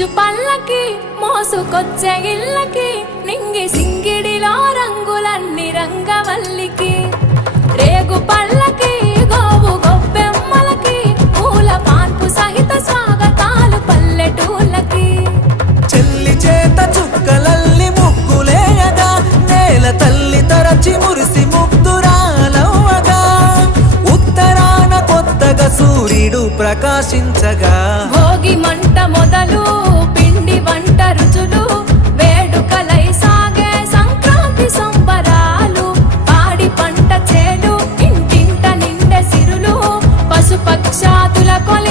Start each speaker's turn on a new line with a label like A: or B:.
A: చిచ్చు పళ్ళకి మోసుకొచ్చే ఇళ్ళకి నింగి సింగిడిలో రంగులన్నీ రంగవల్లికి. రేగు పళ్ళకి గోవు గొబ్బెమ్మలకి పూల పాన్పు సహిత స్వాగతాలు పల్లెటూళ్ళకి.
B: చెల్లి చేత చుక్కలల్లి ముగ్గులేయగా నేల తల్లి తరచి మురిసి ముగ్ధురాలవ్వగా. ఉత్తరాన కొత్తగా సూర్యుడు ప్రకాశించగా. sacolinha.